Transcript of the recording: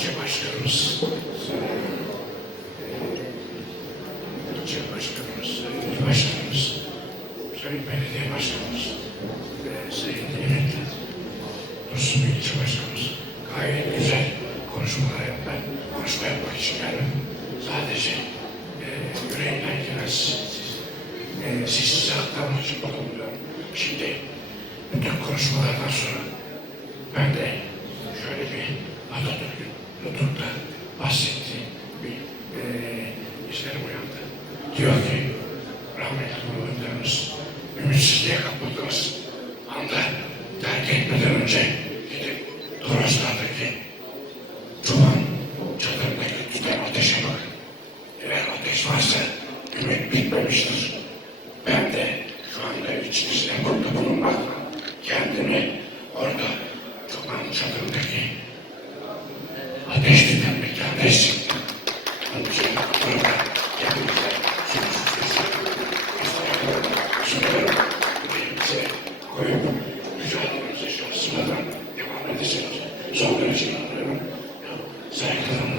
İçe başlıyoruz. İçe başlıyoruz. İçe başlıyoruz. Sayın Belediye Başkanımız ve Sayın Devletler Dursun İlçe Başkanımız gayet güzel konuşmalar yapmak, konuşma yapmak için gelmem. Sadece e, yüreğimden gelen e, siz aktarmak için bulunmuyorum. Şimdi bütün konuşmalardan sonra ben de şöyle bir Atatürk'ün nutukta bahsettiği bir e, izlenim uyandı. Diyor ki rahmetli babalarımız ümitsizliğe kapıldınız. Anda terk etmeden önce gidip Toroslar'daki Çoban çadırındaki tüten ateşe bakın. Eğer ateş varsa ümit bitmemiştir. Ben de şu anda içinizde burada bulunmakla kendimi orada çoban çadırındaki koyup mücadelemize şu sıradan devam edeceğiz. Son derece inanıyorum. Saygılarımı